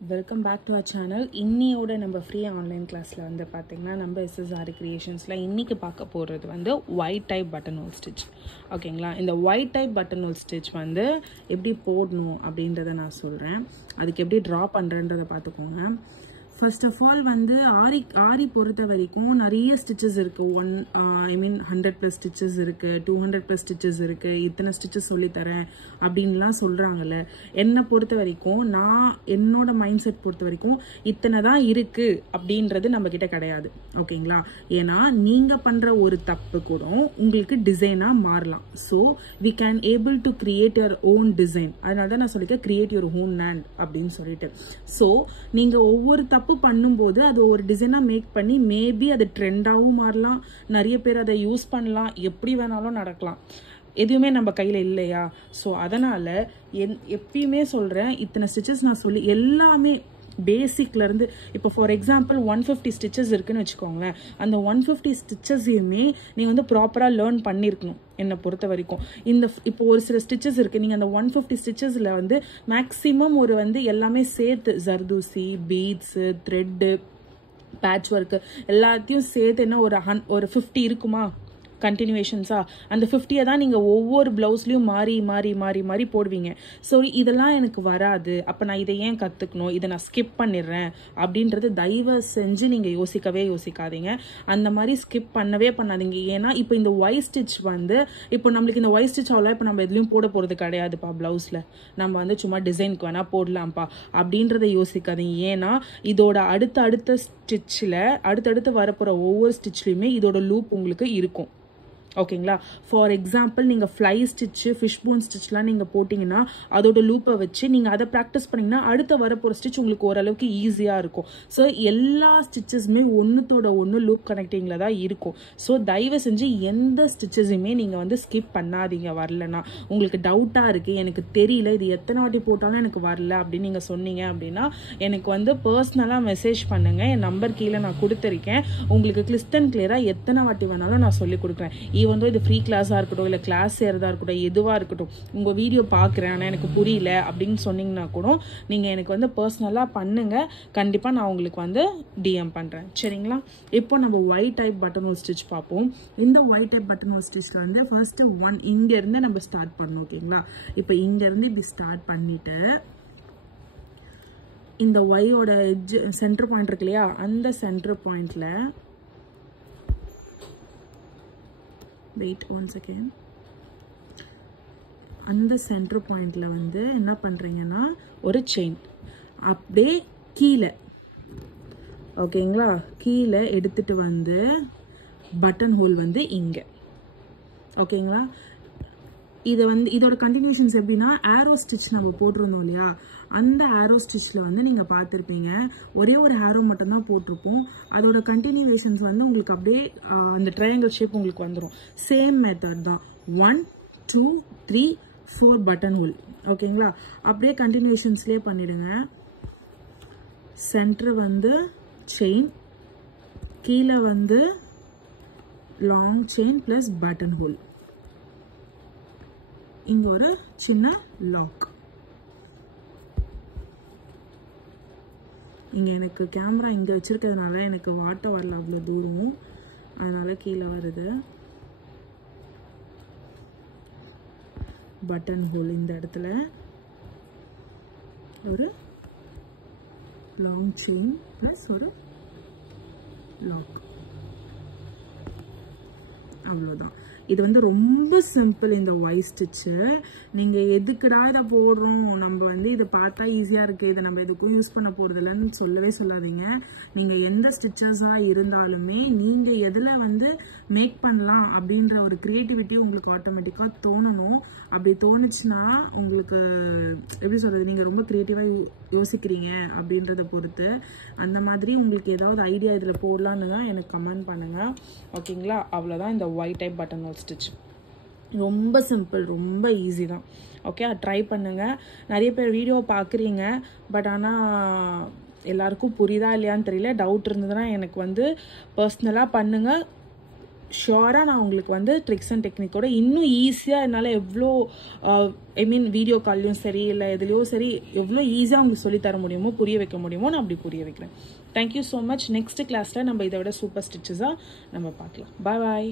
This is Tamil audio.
Welcome back to our channel. இன்னியோட நம்ம ஃப்ரீ ஆன்லைன் கிளாஸில் வந்து பார்த்திங்கன்னா நம்ம எஸ்எஸ்ஆர் கிரியேஷன்ஸில் இன்றைக்கி பார்க்க போகிறது வந்து white type button hole stitch. ஓகேங்களா, இந்த white type button hole stitch வந்து எப்படி போடணும் அப்படின்றத நான் சொல்கிறேன். அதுக்கு எப்படி ட்ரா பண்ணுறன்றதை பார்த்துக்கோங்க. ஃபர்ஸ்ட் ஆஃப் ஆல் வந்து ஆரி பொறுத்த வரைக்கும் நிறைய ஸ்டிச்சஸ் இருக்குது. 100+ ஸ்டிச்சஸ் இருக்குது, 200+ ஸ்டிச்சஸ் இருக்குது, இத்தனை ஸ்டிச்சஸ் சொல்லித்தரேன் அப்படின்லாம் சொல்கிறாங்கல்ல. என்னை பொறுத்த வரைக்கும் என்னோட மைண்ட் செட் பொறுத்த வரைக்கும் இத்தனை தான் இருக்குது அப்படின்றது நம்மக்கிட்ட கிடையாது. ஓகேங்களா, ஏன்னா நீங்கள் பண்ணுற ஒரு தப்பு கூட உங்களுக்கு டிசைனாக மாறலாம். So we can able to create your own design. அதனால தான் நான் சொல்லியிருக்கேன் கிரியேட் யுவர் ஓன் ஹேண்ட் அப்படின்னு சொல்லிட்டு. ஸோ நீங்கள் ஒவ்வொரு தப்பு பண்ணும்போது அது ஒரு டிசைனா மேக் பண்ணி மேபி அது ட்ரெண்டாகவும் மாறலாம், நிறைய பேர் அதை யூஸ் பண்ணலாம், எப்படி வேணாலும் நடக்கலாம். எதுவுமே நம்ம கையில் இல்லையா? ஸோ அதனால் எப்பயுமே சொல்கிறேன், இத்தனை ஸ்டிச்சஸ் நான் சொல்லி எல்லாமே பேசிக்லேருந்து இப்போ ஃபார் எக்ஸாம்பிள் 150 ஸ்டிச்சஸ் இருக்குன்னு வச்சுக்கோங்களேன். அந்த 150 ஸ்டிச்சஸையுமே நீங்கள் வந்து ப்ராப்பராக லேர்ன் பண்ணியிருக்கணும். என்னை பொறுத்த வரைக்கும் இப்போ ஒரு சில ஸ்டிச்சஸ் இருக்குது, நீங்கள் அந்த 150 ஸ்டிச்சஸில் வந்து மேக்ஸிமம் வந்து எல்லாமே சேர்த்து zardozi, beads, thread, patch work எல்லாத்தையும் சேர்த்து என்ன ஒரு 50 இருக்குமா கண்டினியூவேஷன்ஸா? அந்த 50 தான் நீங்கள் ஒவ்வொரு ப்ளவுஸ்லையும் மாறி போடுவீங்க. ஸோ இதெல்லாம் எனக்கு வராது, அப்போ நான் இதை ஏன் கற்றுக்கணும், இதை நான் ஸ்கிப் பண்ணிடுறேன் அப்படின்றது தயவு செஞ்சு நீங்கள் யோசிக்காதீங்க. அந்த மாதிரி ஸ்கிப் பண்ணவே பண்ணாதீங்க. ஏன்னா இப்போ இந்த ஒய் ஸ்டிச் இப்போ நம்மளுக்கு இந்த ஒய் ஸ்டிச் அவ்வளோ இப்போ நம்ம எதுலையும் போட போகிறது கிடையாதுப்பா. ப்ளவுஸில் நம்ம சும்மா டிசைனுக்கு வேணால் போடலாம்ப்பா அப்படின்றத யோசிக்காதீங்க. ஏன்னா இதோட அடுத்த ஸ்டிச்சில் அடுத்தடுத்து வரப்போகிற ஒவ்வொரு ஸ்டிச்லையுமே இதோட லூப் உங்களுக்கு இருக்கும். ஓகேங்களா, ஃபார் எக்ஸாம்பிள் நீங்கள் ஃப்ளை ஸ்டிச்சு, ஃபிஷ் போன் ஸ்டிச்லாம் நீங்கள் போட்டிங்கன்னா அதோட லூப்பை வச்சு நீங்கள் அதை ப்ராக்டிஸ் பண்ணிங்கன்னா அடுத்த வரப்போகிற ஸ்டிச் உங்களுக்கு ஓரளவுக்கு ஈஸியாக இருக்கும். ஸோ எல்லா ஸ்டிச்சஸுமே ஒன்றுத்தோட ஒன்று லூப் கனெக்டிங்கில் தான் இருக்கும். ஸோ தயவு செஞ்சு எந்த ஸ்டிச்சஸுமே நீங்கள் ஸ்கிப் பண்ணாதீங்க. வரலன்னா உங்களுக்கு டவுட்டாக இருக்குது, எனக்கு தெரியல, இது எத்தனை வாட்டி போட்டாலும் எனக்கு வரல அப்படின்னு நீங்கள் சொன்னீங்க அப்படின்னா எனக்கு பர்சனலாக மெசேஜ் பண்ணுங்கள். என் நம்பர் கீழே நான் கொடுத்துருக்கேன். உங்களுக்கு கிறிஸ்டன் கிளியராக எத்தனை வாட்டி வேணாலும் நான் சொல்லிக் கொடுக்குறேன். இது ஃப்ரீ கிளாஸாக இருக்கட்டும், இல்லை கிளாஸ் சேரதாக இருக்கட்டும், எதுவாக இருக்கட்டும், உங்கள் வீடியோ பார்க்குறேன் ஆனால் எனக்கு புரியல அப்படின்னு சொன்னீங்கன்னா கூட நீங்கள் எனக்கு பர்சனலாக பண்ணுங்கள். கண்டிப்பாக நான் உங்களுக்கு டிஎம் பண்ணுறேன். சரிங்களா, இப்போ நம்ம white type button hole stitch பார்ப்போம். இந்த ஒயிட் டைப் பட்டன் ஹோல் ஸ்டிச்சில் ஃபர்ஸ்ட்டு இங்கேருந்து நம்ம ஸ்டார்ட் பண்ணணும். ஓகேங்களா, இப்போ இங்கேருந்து இப்படி ஸ்டார்ட் பண்ணிவிட்டு இந்த ஒய்யோட எட்ஜ் சென்டர் பாயிண்ட் இருக்கு இல்லையா, அந்த சென்டர் பாயிண்டில் வெயிட் 1 செகண்ட். அந்த சென்டர் பாயிண்டில் என்ன பண்ணுறீங்கன்னா ஒரு செயின் அப்படியே கீழே, ஓகேங்களா, கீழே எடுத்துகிட்டு பட்டன் ஹோல் இங்கே. ஓகேங்களா, இதை இதோட கண்டினியூஷன்ஸ் எப்படின்னா ஆரோ ஸ்டிச் நம்ம போட்டிருந்தோம் இல்லையா, அந்த ஆரோ ஸ்டிச்சில் நீங்கள் பார்த்துருப்பீங்க ஒரே ஒரு ஆரோ மட்டும்தான் போட்டிருப்போம். அதோட கண்டினியூவேஷன்ஸ் உங்களுக்கு அப்படியே அந்த ட்ரையாங்கிள் ஷேப் உங்களுக்கு வந்துடும். சேம் மெத்தட் தான். 1 2 3 4 பட்டன் ஹோல். ஓகேங்களா, அப்படியே கண்டினியூஷன்ஸ்லேயே பண்ணிடுங்க. சென்டர் செயின், கீழே long chain plus button whole, இங்கே ஒரு சின்ன லாக். இங்கே எனக்கு கேமரா இங்கே வச்சுருக்கிறதுனால எனக்கு வாட்ட வரல அவ்வளோ தூரம், அதனால் கீழே வருது. பட்டன் ஹோல் இந்த இடத்துல ஒரு லாங் செயின் ப்ளஸ் ஒரு லாக். அவ்வளோதான். இது ரொம்ப சிம்பிள் இந்த ஒய் ஸ்டிச்சு. நீங்கள் எதுக்குடா இதை போடுறோம், நம்ம இதை பார்த்தா ஈஸியாக இருக்குது, இதை நம்ம எதுக்கும் யூஸ் பண்ண போகிறது இல்லைன்னு சொல்லவே சொல்லாதீங்க. நீங்கள் எந்த ஸ்டிச்சஸாக இருந்தாலுமே நீங்கள் எதில் மேக் பண்ணலாம் அப்படின்ற ஒரு க்ரியேட்டிவிட்டி உங்களுக்கு ஆட்டோமேட்டிக்காக தோணணும். அப்படி தோணுச்சுன்னா உங்களுக்கு எப்படி சொல்கிறது, நீங்கள் ரொம்ப க்ரியேட்டிவாக யோசிக்கிறீங்க அப்படின்றத பொறுத்து. அந்த மாதிரி உங்களுக்கு ஏதாவது ஐடியா இதில் போடலான்னு தான் எனக்கு கமெண்ட் பண்ணுங்கள். ஓகேங்களா, அவ்வளோதான் இந்த white type button hole stitch. ரொம்ப சிம்பிள், ரொம்ப ஈஸி தான். ஓகே, ட்ரை பண்ணுங்கள். நிறைய பேர் வீடியோ பார்க்குறீங்க, பட் ஆனால் எல்லாருக்கும் புரியுதா இல்லையான்னு தெரியல. டவுட் இருந்ததுன்னா எனக்கு பர்சனலாக பண்ணுங்கள். ஷியோராக நான் உங்களுக்கு வந்து ட்ரிக்ஸ் அண்ட் டெக்னிக்கோட இன்னும் ஈஸியாக என்னால் எவ்வளோ வீடியோ கால்லையும் சரி இல்லை எதுலேயோ சரி எவ்வளோ ஈஸியாக உங்களுக்கு சொல்லித்தர முடியுமோ புரிய வைக்க முடியுமோ நான் அப்படி புரிய வைக்கிறேன். Thank you so much. நெக்ஸ்ட் கிளாஸில் நம்ம இதை விட சூப்பர் ஸ்டிச்சஸாக நம்ம பார்க்கலாம். பாய்.